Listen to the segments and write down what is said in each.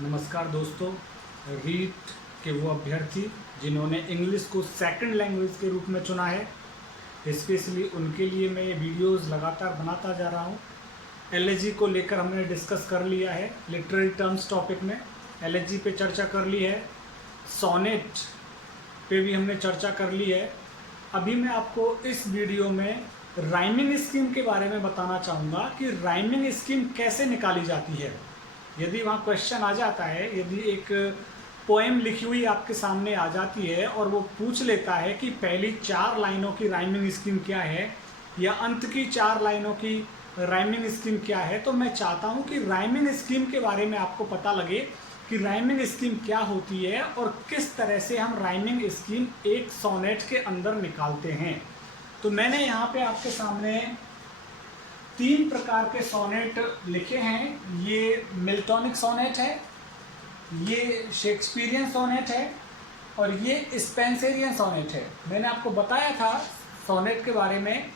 नमस्कार दोस्तों। रीट के वो अभ्यर्थी जिन्होंने इंग्लिश को सेकंड लैंग्वेज के रूप में चुना है, स्पेशली उनके लिए मैं ये वीडियोस लगातार बनाता जा रहा हूँ। एलएचजी को लेकर हमने डिस्कस कर लिया है, लिटरेरी टर्म्स टॉपिक में एलएचजी पे चर्चा कर ली है, सोनेट पे भी हमने चर्चा कर ली है। अभी मैं आपको इस वीडियो में राइमिंग स्कीम के बारे में बताना चाहूँगा कि राइमिंग स्कीम कैसे निकाली जाती है। यदि वहाँ क्वेश्चन आ जाता है, यदि एक पोएम लिखी हुई आपके सामने आ जाती है और वो पूछ लेता है कि पहली 4 लाइनों की राइमिंग स्कीम क्या है या अंत की 4 लाइनों की राइमिंग स्कीम क्या है, तो मैं चाहता हूँ कि राइमिंग स्कीम के बारे में आपको पता लगे कि राइमिंग स्कीम क्या होती है और किस तरह से हम राइमिंग स्कीम एक सोनेट के अंदर निकालते हैं। तो मैंने यहाँ पे आपके सामने 3 प्रकार के सोनेट लिखे हैं। ये मिल्टॉनिक सोनेट है, ये शेक्सपियरियन सोनेट है और ये स्पेंसरियन सोनेट है। मैंने आपको बताया था सोनेट के बारे में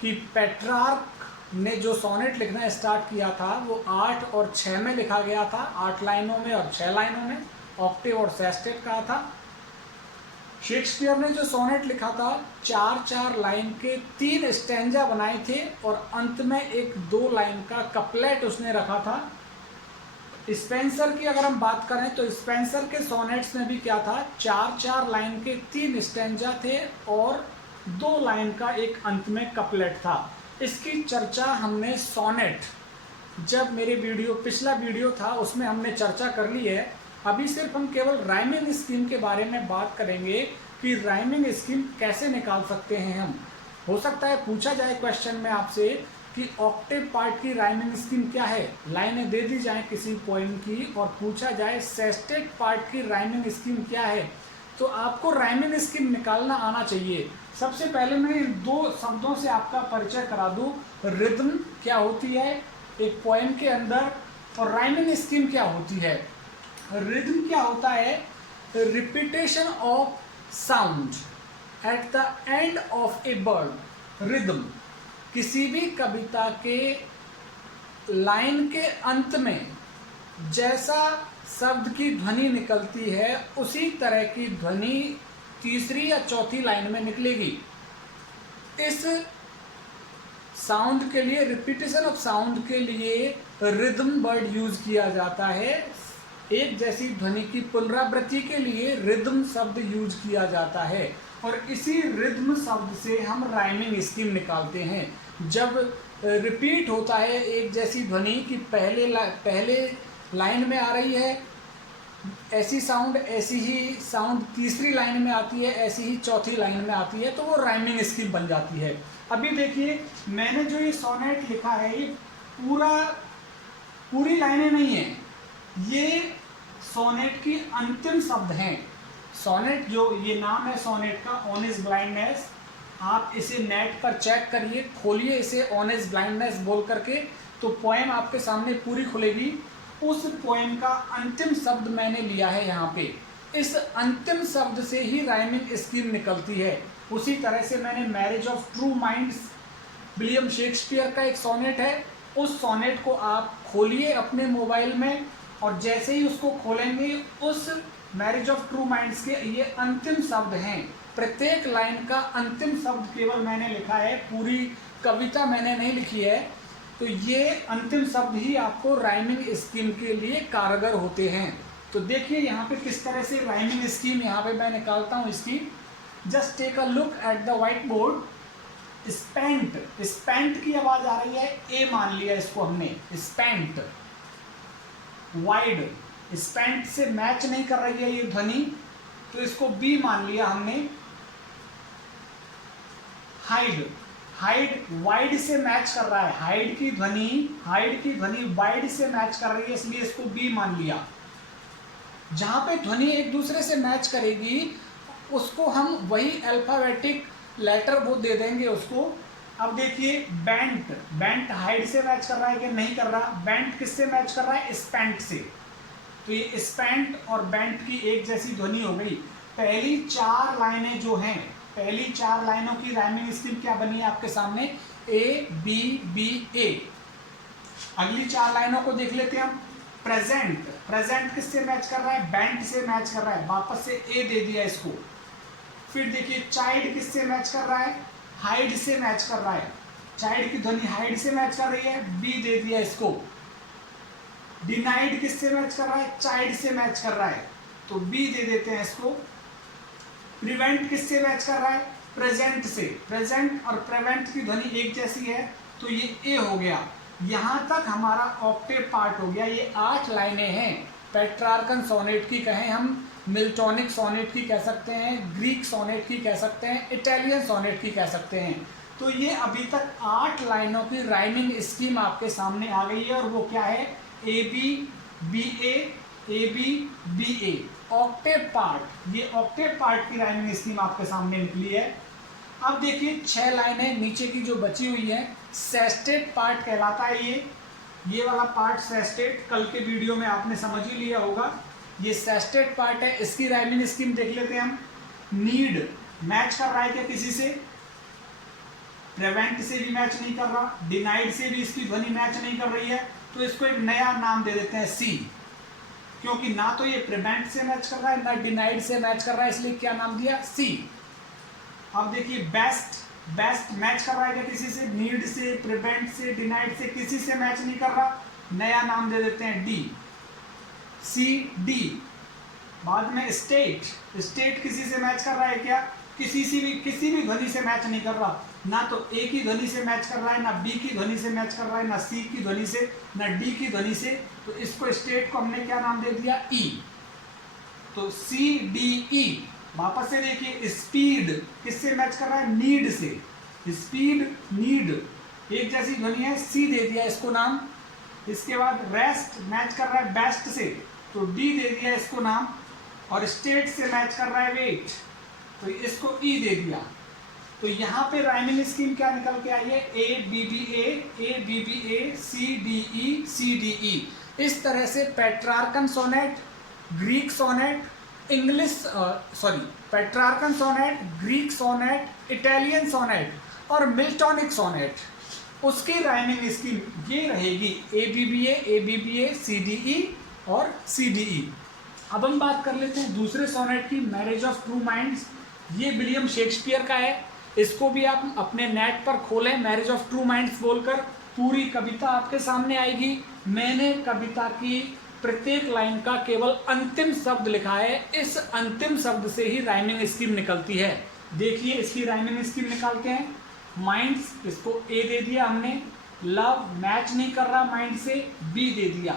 कि पेट्रार्क ने जो सोनेट लिखना स्टार्ट किया था वो 8 और 6 में लिखा गया था, 8 लाइनों में और 6 लाइनों में, ऑक्टेव और सेस्टेट कहा था। शेक्सपियर ने जो सोनेट लिखा था 4-4 लाइन के 3 स्टैंजा बनाए थे और अंत में एक 2 लाइन का कपलेट उसने रखा था। स्पेंसर की अगर हम बात करें तो स्पेंसर के सोनेट्स में भी क्या था, 4-4 लाइन के 3 स्टैंजा थे और 2 लाइन का एक अंत में कपलेट था। इसकी चर्चा हमने सोनेट, जब मेरे पिछला वीडियो था उसमें हमने चर्चा कर ली है। अभी सिर्फ हम केवल राइमिंग स्कीम के बारे में बात करेंगे कि राइमिंग स्कीम कैसे निकाल सकते हैं हम। हो सकता है पूछा जाए क्वेश्चन में आपसे कि ऑक्टेव पार्ट की राइमिंग स्कीम क्या है, लाइनें दे दी जाए किसी पोएम की और पूछा जाए सेस्टेट पार्ट की राइमिंग स्कीम क्या है, तो आपको राइमिंग स्कीम निकालना आना चाहिए। सबसे पहले मैं इन 2 शब्दों से आपका परिचय करा दूं। रिदम क्या होती है एक पोएम के अंदर और राइमिंग स्कीम क्या होती है। रिदम क्या होता है, repetition of sound at the end of a word. Rhythm किसी भी कविता के लाइन के अंत में जैसा शब्द की ध्वनि निकलती है उसी तरह की ध्वनि तीसरी या चौथी लाइन में निकलेगी। इस साउंड के लिए, रिपीटेशन ऑफ साउंड के लिए रिदम वर्ड यूज किया जाता है। एक जैसी ध्वनि की पुनरावृत्ति के लिए रिदम शब्द यूज किया जाता है और इसी रिदम शब्द से हम राइमिंग स्कीम निकालते हैं। जब रिपीट होता है एक जैसी ध्वनि की पहले लाइन में आ रही है ऐसी साउंड, ऐसी ही साउंड तीसरी लाइन में आती है, ऐसी ही चौथी लाइन में आती है, तो वो राइमिंग स्कीम बन जाती है। अभी देखिए मैंने जो ये सोनेट लिखा है ये पूरी लाइनें नहीं है, ये सोनेट की अंतिम शब्द हैं। सोनेट जो ये नाम है सोनेट का, ऑन इज ब्लाइंडनेस, आप इसे नेट पर चेक करिए, खोलिए इसे ऑन इज ब्लाइंडनेस बोल करके, तो पोएम आपके सामने पूरी खुलेगी। उस पोएम का अंतिम शब्द मैंने लिया है यहाँ पे, इस अंतिम शब्द से ही राइमिंग स्कीम निकलती है। उसी तरह से मैंने marriage of true minds, William Shakespeare का एक सोनेट है, उस सोनेट को आप खोलिए अपने मोबाइल में और जैसे ही उसको खोलेंगे उस मैरिज ऑफ ट्रू माइंड्स के ये अंतिम शब्द हैं। प्रत्येक लाइन का अंतिम शब्द केवल मैंने लिखा है, पूरी कविता मैंने नहीं लिखी है, तो ये अंतिम शब्द ही आपको राइमिंग स्कीम के लिए कारगर होते हैं। तो देखिए यहाँ पे किस तरह से राइमिंग स्कीम यहाँ पे मैं निकालता हूँ इसकी। Just take a look at the whiteboard. Spent, spent की आवाज आ रही है, ए मान लिया इसको हमने, स्पेंट। वाइड, स्पेंट से मैच नहीं कर रही है ये ध्वनि, तो इसको बी मान लिया हमने। हाइड, हाइड वाइड से मैच कर रहा है, हाइड की ध्वनि वाइड से मैच कर रही है, इसलिए इसको बी मान लिया। जहां पे ध्वनि एक दूसरे से मैच करेगी उसको हम वही अल्फाबेटिक लेटर वो दे देंगे उसको। अब देखिए बेंट, बेंट हाइड से मैच कर रहा है कि नहीं कर रहा, बेंट किससे मैच कर रहा है, स्पेंट से, तो ये स्पेंट और बेंट की एक जैसी ध्वनि हो गई। पहली 4 लाइनें जो हैं, पहली 4 लाइनों की राइमिंग स्कीम क्या बनी है आपके सामने, ए बी बी ए। अगली 4 लाइनों को देख लेते हैं हम। प्रेजेंट, प्रेजेंट किससे मैच कर रहा है, बेंट से मैच कर रहा है, वापस से ए दे दिया इसको। फिर देखिए चाइल्ड किससे मैच कर रहा है, हाइड से मैच कर रहा है, चाइल्ड की ध्वनि हाइड से मैच कर रही है, बी दे दिया इसको। डिनाइड किससे मैच कर रहा है, चाइल्ड से मैच कर रहा है, तो बी दे देते हैं इसको। प्रिवेंट किससे मैच कर रहा है, प्रेजेंट से, प्रेजेंट और प्रिवेंट की ध्वनि एक जैसी है, तो ये ए हो गया। यहां तक हमारा ऑक्टेव पार्ट हो गया। ये 8 लाइनें हैं पेट्रार्कन सोनेट की, कहें हम मिल्टोनिक सोनेट की कह सकते हैं, ग्रीक सोनेट की कह सकते हैं, इटालियन सोनेट की कह सकते हैं। तो ये अभी तक 8 लाइनों की राइमिंग स्कीम आपके सामने आ गई है, और वो क्या है, A B B A B B A, octave part. ये ऑक्टेव पार्ट की राइमिंग स्कीम आपके सामने निकली है। अब देखिए 6 लाइनें नीचे की जो बची हुई है, सेस्टेट पार्ट कहलाता है। ये वाला पार्ट सेस्टेट, कल के वीडियो में आपने समझ ही लिया होगा। ये सेस्टेट पार्ट है, इसकी राइमिंग स्कीम देख लेते हैं हम। नीड मैच कर रहा है क्या किसी से, प्रिवेंट से भी मैच नहीं कर रहा, डिनाइड से भी इसकी ध्वनि मैच नहीं कर रही है, तो इसको एक नया नाम दे देते हैं सी, क्योंकि ना तो ये प्रिवेंट से मैच कर रहा है ना डिनाइड से मैच कर रहा है, इसलिए क्या नाम दिया, सी। अब देखिए बेस्ट, बेस्ट मैच कर रहा है क्या किसी से, नीड से, प्रिवेंट से, डिनाइड से, किसी से मैच नहीं कर रहा, नया नाम दे देते हैं डी, सी डी। बाद में स्टेट, स्टेट किसी से मैच कर रहा है क्या, किसी भी ध्वनि से मैच नहीं कर रहा, ना तो ए की ध्वनि से मैच कर रहा है, ना बी की ध्वनि से मैच कर रहा है, ना सी की ध्वनि से, ना डी की ध्वनि से, तो इसको स्टेट को हमने क्या नाम दे दिया, ई। तो सी डी ई। वापस से देखिए स्पीड किससे मैच कर रहा है, नीड से, स्पीड नीड एक जैसी ध्वनि है, सी दे दिया इसको नाम। इसके बाद रेस्ट मैच कर रहा है बेस्ट से, तो डी दे दिया इसको नाम, और स्टेट से मैच कर रहा है वेट, तो इसको ई दे दिया। तो यहाँ पे राइमिंग स्कीम क्या निकल के आई है, A B B A, C D E. इस तरह से Petrarchan sonnet, Greek sonnet, Petrarchan sonnet, Greek sonnet, Italian sonnet और मिल्टोनिक सोनेट, उसकी राइमिंग स्कीम ये रहेगी, A B A, C D ई और सी डी ई। अब हम बात कर लेते हैं दूसरे सोनेट की, मैरिज ऑफ ट्रू माइंड्स। ये विलियम शेक्सपियर का है, इसको भी आप अपने नेट पर खोलें, मैरिज ऑफ ट्रू माइंड्स बोलकर पूरी कविता आपके सामने आएगी। मैंने कविता की प्रत्येक लाइन का केवल अंतिम शब्द लिखा है, इस अंतिम शब्द से ही राइमिंग स्कीम निकलती है। देखिए इसकी राइमिंग स्कीम निकालते हैं। माइंड्स, इसको ए दे दिया हमने, लव मैच नहीं कर रहा माइंड से, बी दे दिया,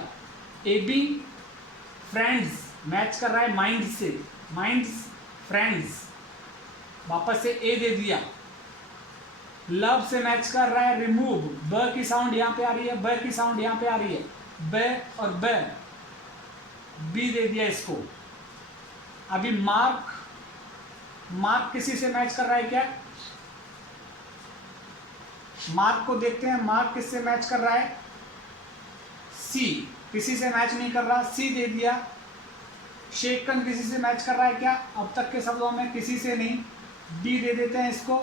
ए बी। फ्रेंड्स मैच कर रहा है माइंड से, माइंड्स फ्रेंड्स, वापस से ए दे दिया। लव से मैच कर रहा है रिमूव, ब की साउंड यहाँ पे आ रही है, ब की साउंड यहाँ पे आ रही है, ब और ब, बी दे दिया इसको। अभी मार्क, मार्क किसी से मैच कर रहा है क्या, मार्क को देखते हैं, मार्क किससे मैच कर रहा है, सी, किसी से मैच नहीं कर रहा, सी दे दिया। शेकन किसी से मैच कर रहा है क्या, अब तक के शब्दों में किसी से नहीं, डी दे देते हैं इसको।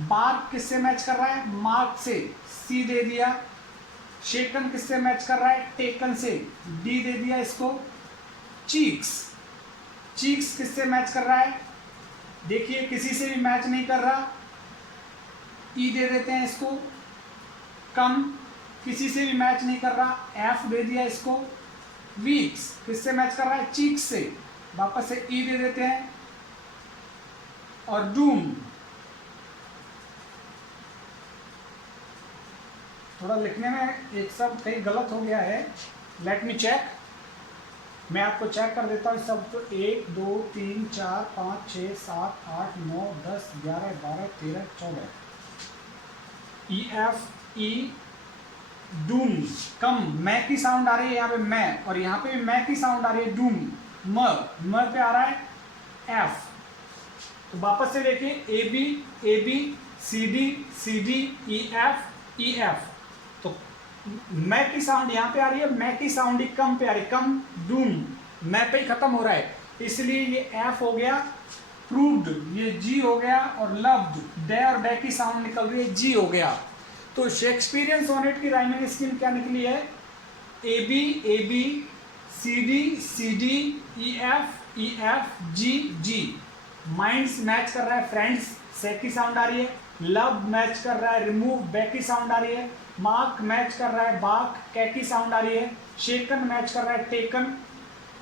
बार्क किससे मैच कर रहा है, मार्क से, सी दे दिया। शेकन किससे मैच कर रहा है, टेकन से, डी दे दिया इसको। चीक्स, चीक्स किससे मैच कर रहा है, देखिए किसी से भी मैच नहीं कर रहा, ई दे देते हैं इसको। कम किसी से भी मैच नहीं कर रहा, एफ दे दिया इसको। वीक्स किससे मैच कर रहा है, चीक्स से, वापस से ई दे देते हैं। और डूम, थोड़ा लिखने में एक शब्द कहीं गलत हो गया है, लेट मी चेक, मैं आपको चेक कर देता हूँ इस शब्द को। 1 2 3 4 5 6 7 8 9 10 11 12 13 14, ई एफ ई, डूम। कम मैं की साउंड आ रही है यहाँ पे, मैं, और यहाँ पे भी मैं की साउंड आ रही है, डूम। म पे आ रहा है एफ। तो वापस से देखिए A B C D E F. तो मैं की साउंड यहाँ पे आ रही है, मैं की साउंड ही कम पे आ रही है, कम डूम, मैं पे ही खत्म हो रहा है, इसलिए ये एफ हो गया। प्रूव्ड ये जी हो गया, और लव्ड डे और डे की साउंड निकल रही है, जी हो गया। तो शेक्सपियरियन सोनेट की राइमिंग स्कीम क्या निकली है, A B C D E F G G. Minds match कर रहा है, फ्रेंड्स से की साउंड आ रही है। लव मैच कर रहा है, रिमूव बै की साउंड आ रही है। मार्क मैच कर रहा है, बाक कै की साउंड आ रही है। शेकन मैच कर रहा है, टेकन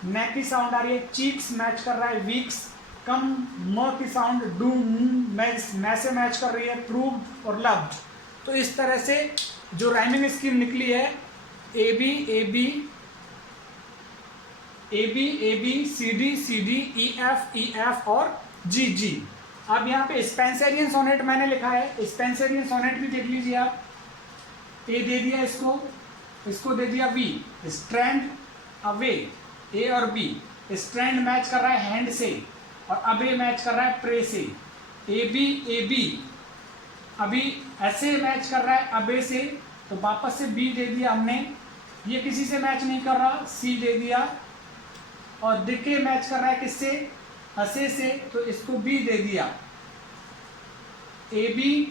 नै की साउंड आ रही है। चीक्स मैच कर रहा है, वीक्स कम म की साउंड डू मै से मैच कर रही है। प्रूव्ड और लव्ड। तो इस तरह से जो राइमिंग स्कीम निकली है A B C D E F और जी जी। अब यहाँ पे स्पेंसरियन सोनेट मैंने लिखा है, स्पेंसरियन सोनेट भी देख लीजिए आप। ए दे दिया इसको दे दिया वी। स्ट्रैंड अवे, ए और बी। स्ट्रैंड मैच कर रहा है हैंड से और अबे मैच कर रहा है प्रे से। ए बी अभी ऐसे मैच कर रहा है अबे से, तो वापस से बी दे दिया हमने। ये किसी से मैच नहीं कर रहा, सी दे दिया। और दिके मैच कर रहा है किससे, असे से, तो इसको बी दे दिया। ए बी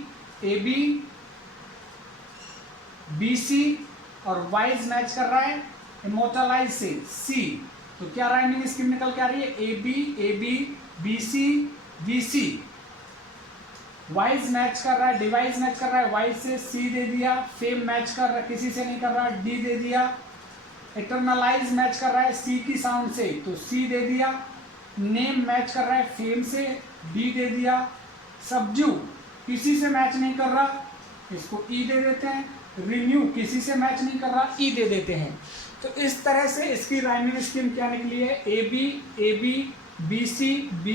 बी सी और वाइज मैच कर रहा है इमोर्टलाइज से, सी। तो क्या राइमिंग स्कीम निकल के आ रही है, A B B C. Wise match कर रहा है, डिवाइज मैच कर रहा है वाइज से, सी दे दिया। फेम मैच कर रहा है, किसी से नहीं कर रहा, डी दे दिया। इटरनलाइज मैच कर रहा है सी की साउंड से, तो सी दे दिया। नेम मैच कर रहा है फेम से, डी दे दिया। सबड्यू किसी से मैच नहीं कर रहा, इसको ई दे देते हैं। रिन्यू किसी से मैच नहीं कर रहा, ई दे देते हैं। तो इस तरह से इसकी राइमिंग स्कीम क्या निकली है, A B B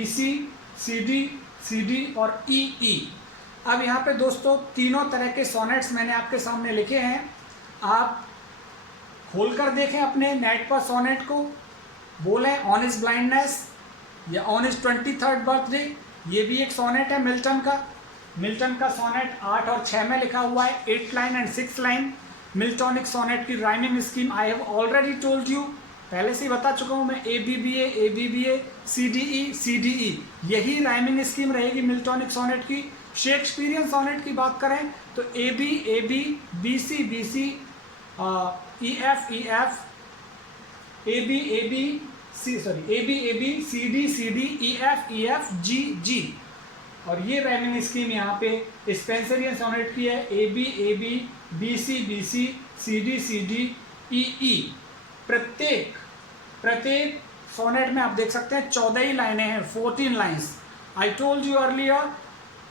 C C D और ई। अब यहाँ पे दोस्तों तीनों तरह के सोनेट्स मैंने आपके सामने लिखे हैं। आप खोलकर देखें अपने नेट पर सोनेट को, बोलें ऑन हिज ब्लाइंडनेस या ऑन हिज 23rd बर्थडे। ये भी एक सोनेट है मिल्टन का सोनेट 8 और 6 में लिखा हुआ है, 8 लाइन एंड 6 लाइन। मिल्टॉनिक सोनेट की rhyming scheme I have already told you, पहले से ही बता चुका हूँ मैं। A B A C D ई यही राइमिंग स्कीम रहेगी मिल्टॉनिक सोनेट की। शेक्सपियरियन सोनेट की बात करें तो A B B C E F A B C D E F G. और ये राइमिंग स्कीम यहाँ पे स्पेंसरियन सोनेट की है, A B B C D E. प्रत्येक सोनेट में आप देख सकते हैं 14 ही लाइनें हैं, 14 lines. I told you earlier,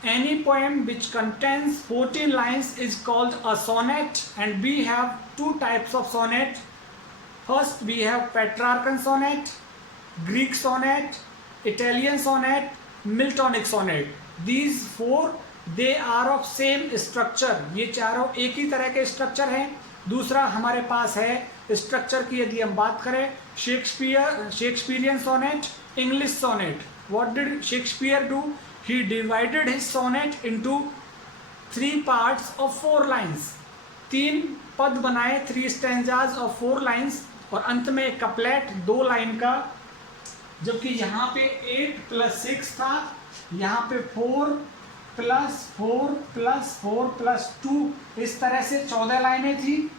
any poem which contains 14 lines is called a sonnet, and we have two types of sonnet. First we have Petrarchan sonnet, Greek sonnet, Italian sonnet, Miltonic sonnet. These four they are of same structure. ये चारों एक ही तरह के structure हैं। दूसरा हमारे पास है structure की यदि हम बात करें, Shakespearean sonnet, English sonnet. What did Shakespeare do? He divided his sonnet into 3 parts of 4 lines. 3 पद बनाए, 3 stanzas of 4 lines, और अंत में एक कपलेट 2 लाइन का। जबकि यहाँ पे 8 + 6 था, यहाँ पे 4 + 4 + 4 + 2, इस तरह से 14 लाइनें थी।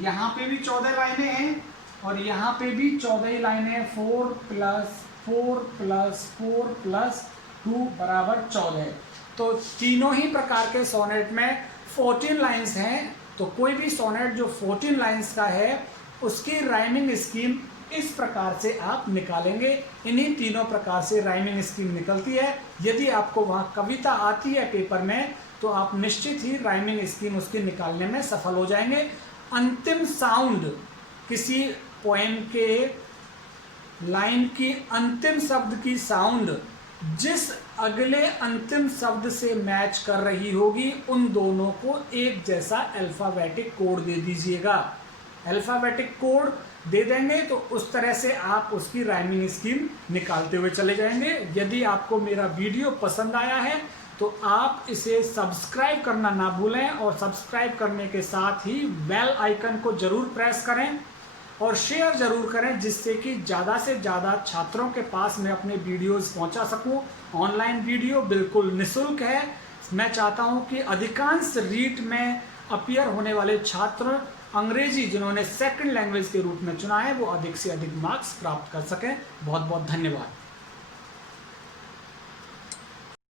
यहाँ पे भी 14 लाइनें हैं और यहाँ पे भी 14 लाइनें, 4 + 4 + 4 + 2 = 14। तो तीनों ही प्रकार के सोनेट में 14 लाइन्स हैं। तो कोई भी सोनेट जो 14 लाइन्स का है उसकी राइमिंग स्कीम इस प्रकार से आप निकालेंगे। इन्हीं तीनों प्रकार से राइमिंग स्कीम निकलती है। यदि आपको वहाँ कविता आती है पेपर में तो आप निश्चित ही राइमिंग स्कीम उसकी निकालने में सफल हो जाएंगे। अंतिम साउंड किसी पोएम के लाइन की अंतिम शब्द की साउंड जिस अगले अंतिम शब्द से मैच कर रही होगी, उन दोनों को एक जैसा अल्फ़ाबेटिक कोड दे दीजिएगा। अल्फ़ाबेटिक कोड दे देंगे तो उस तरह से आप उसकी राइमिंग स्कीम निकालते हुए चले जाएंगे। यदि आपको मेरा वीडियो पसंद आया है तो आप इसे सब्सक्राइब करना ना भूलें, और सब्सक्राइब करने के साथ ही बेल आइकन को ज़रूर प्रेस करें और शेयर ज़रूर करें, जिससे कि ज़्यादा से ज़्यादा छात्रों के पास मैं अपने वीडियोस पहुंचा सकूं। ऑनलाइन वीडियो बिल्कुल निःशुल्क है। मैं चाहता हूं कि अधिकांश रीट में अपीयर होने वाले छात्र अंग्रेजी जिन्होंने सेकंड लैंग्वेज के रूप में चुना है वो अधिक से अधिक मार्क्स प्राप्त कर सकें। बहुत बहुत धन्यवाद।